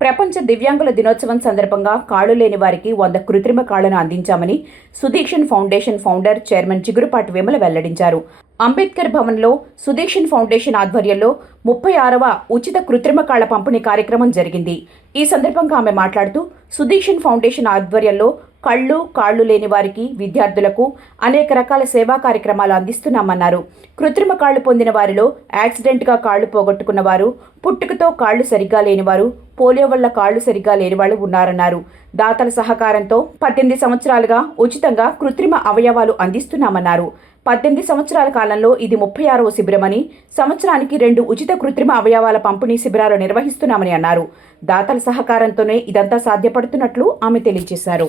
ప్రపంచ దివ్యాంగుల దినోత్సవం సందర్భంగా కాళ్ళు లేని వారికి వంద కృత్రిమ కాళ్ళను అందించామని Sudikshan foundation founder chairman Chigurupati Vimala వెల్లడించారు. అంబేద్కర్ భవన్లో సుదీక్షన్ ఫౌండేషన్ ఆధ్వర్యంలో ముప్పై ఆరవ ఉచిత కృత్రిమ కాళ్ళ పంపిణీ కార్యక్రమం జరిగింది. ఈ సందర్భంగా ఆమె మాట్లాడుతూ సుదీక్షన్ ఫౌండేషన్ ఆధ్వర్యంలో కళ్ళు కాళ్ళు లేని వారికి విద్యార్థులకు అనేక రకాల సేవా కార్యక్రమాలు అందిస్తున్నామన్నారు. కృత్రిమ కాళ్ళు పొందిన వారిలో యాక్సిడెంట్గా కాళ్ళు పోగొట్టుకున్న వారు పుట్టుకతో కాళ్ళు సరిగ్గా లేనివారు పోలియో వల్ల కాళ్ళు సరిగ్గా లేని వాళ్ళు ఉన్నారన్నారు. దాతల సహకారంతో పద్దెనిమిది సంవత్సరాలుగా ఉచితంగా కృత్రిమ అవయవాలు అందిస్తున్నామన్నారు. పద్దెనిమిది సంవత్సరాల కాలంలో ఇది ముప్పై ఆరవ శిబిరమని సంవత్సరానికి రెండు ఉచిత కృత్రిమ అవయవాల పంపిణీ శిబిరాలు నిర్వహిస్తున్నామని అన్నారు. దాతల సహకారంతోనే ఇదంతా సాధ్యపడుతున్నట్లు ఆమె తెలియజేశారు.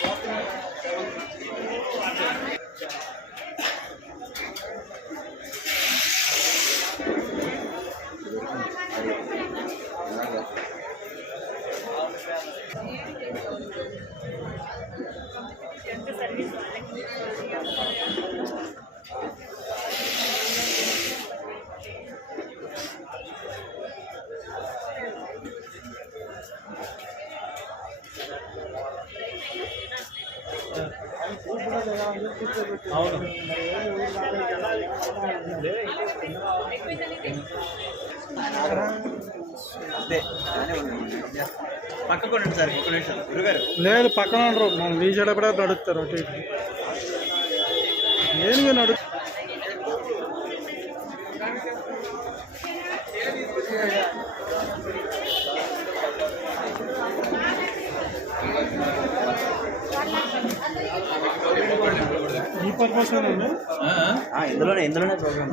లేదు పక్కన ఉండరు మనం వీచేటప్పుడే నడుస్తారు అటు నేను నడు ఈ పర్పస్ అండి ఇందులోనే ఇందులోనే ప్రోగ్రామ్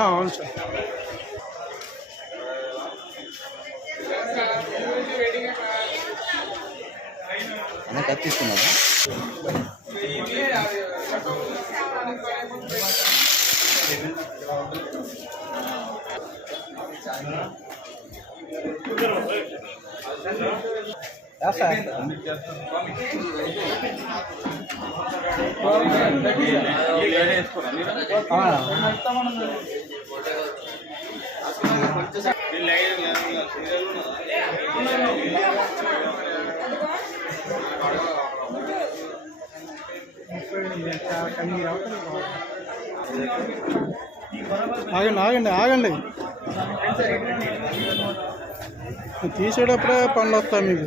అవును సార్. అన్న కట్ తీసుకున్నారా ఆగండి ఆగండి ఆగండి. తీసేటప్పుడే పనులు వస్తాయి మీకు.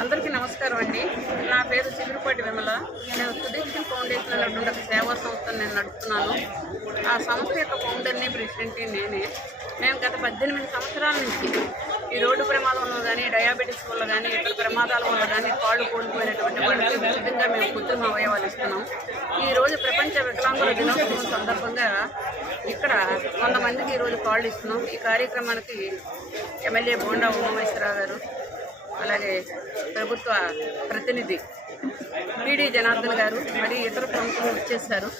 అందరికీ నమస్కారం అండి. నా పేరు చిగురుపాటి విమల. నేను సుదీక్షణ ఫౌండేషన్ అనేటువంటి ఒక సేవా సంస్థను నేను నడుపుతున్నాను. ఆ సంస్థ యొక్క ఫౌండర్ని ప్రెసిడెంట్ని నేనే. మేము గత పద్దెనిమిది సంవత్సరాల నుంచి ఈ రోడ్డు ప్రమాదం కానీ డయాబెటీస్ వల్ల కానీ ఇతర ప్రమాదాల వల్ల కానీ కాళ్ళు కోల్పోయినటువంటి వాళ్ళకి ఉచితంగా మేము కృత్రిమ అవయవాలు ఇస్తున్నాం. ఈ రోజు ప్రపంచ వికలాంగుల దినోత్సవం సందర్భంగా ఇక్కడ వంద మందికి ఈరోజు కాళ్ళు ఇస్తున్నాం. ఈ కార్యక్రమానికి ఎమ్మెల్యే బోండా ఉమామేశ్వరరావు గారు అలాగే ప్రభుత్వ ప్రతినిధి టీడీ జనార్దన్ గారు మరి ఇతర ప్రముఖులు వచ్చేసారు.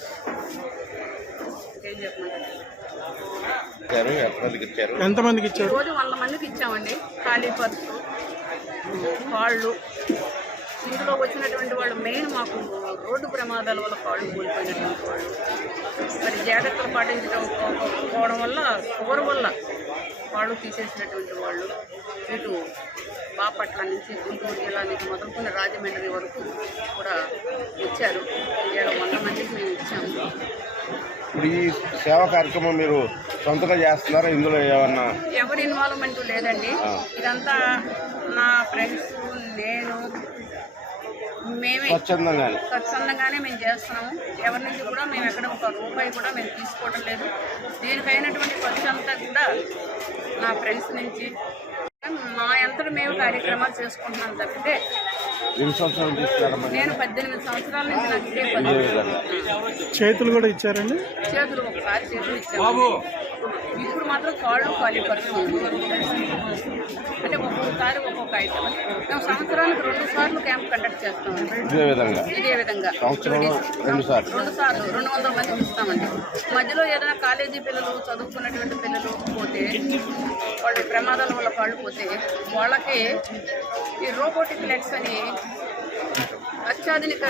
ఎంతమందికి ఇచ్చారు? రోజు వంద మందికి ఇచ్చామండి. ఖాళీ పర్సు కాళ్ళు. ఇందులో వచ్చినటువంటి వాళ్ళు మెయిన్ మాకు రోడ్డు ప్రమాదాల వల్ల కాళ్ళు కోల్పోయినటువంటి వాళ్ళు. మరి జాగ్రత్తలు పాటించడం పోవడం వల్ల షుగర్ వల్ల కాళ్ళు తీసేసినటువంటి వాళ్ళు ఇటు బాపట్ల నుంచి గుంటూరు జిల్లా నుంచి మొదలుకున్న రాజమండ్రి వరకు కూడా వచ్చారు. ఇలా వంద మందికి మేము ఇప్పుడు ఈ సేవా కార్యక్రమం మీరు సొంతగా చేస్తున్నారా? ఇందులో ఏమన్నా? ఎవరి ఇన్వాల్వ్మెంట్ లేదండి. ఇదంతా నా ఫ్రెండ్స్ నేను మేమే. స్వచ్ఛందంగానే. స్వచ్ఛందంగానే మేము చేస్తున్నాము. ఎవరి నుంచి కూడా మేము ఎక్కడ ఒక రూపాయి కూడా మేము తీసుకోవడం లేదు. దీనికైనటువంటి ఖర్చు అంతా కూడా నా ఫ్రెండ్స్ నుంచి. మా అంతటా మేము కార్యక్రమాలు చేసుకుంటున్నాం తప్పితే ఎన్ని సంవత్సరాలు తీసుకురావడం నేను? పద్దెనిమిది సంవత్సరాల నుంచి నాకు ఇదే పని చేతులు కూడా ఇచ్చారండి? చేతులు ఒకసారి చేతులు ఇప్పుడు మాత్రం కాళ్ళు ఖాళీ పడుతుంది అంటే ఒక్కొక్కసారి ఒక్కొక్క ఐటమ్ మేము సంవత్సరానికి రెండు సార్లు క్యాంప్ కండక్ట్ చేస్తామండి ఇదే విధంగా. ఇదే విధంగా. రెండు సార్లు. రెండు సార్లు రెండు వందల మందికి ఇస్తామండి. మధ్యలో ఏదైనా కాలేజీ పిల్లలు చదువుకున్నటువంటి పిల్లలు పోతే వాళ్ళ ప్రమాదాల వల్ల కాళ్ళు పోతే వాళ్ళకి ఈ రోబోటిక్ లెగ్స్ అని అత్యాధునిక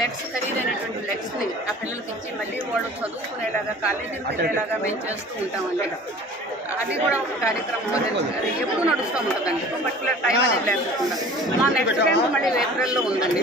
లెగ్స్ ఖరీదైనటువంటి లెగ్స్ని ఆ పిల్లలకి ఇచ్చి మళ్ళీ వాళ్ళు చదువుకునేలాగా కాలేజీకి వెళ్ళేలాగా మేము చేస్తూ ఉంటామండి. అది కూడా ఒక కార్యక్రమం అది ఎప్పుడు నడుస్తూ ఉంటుందండి. పర్టికులర్ టైం అనేది లేకుండా. మా నెక్స్ట్ టైం మళ్ళీ ఏప్రిల్లో ఉందండి.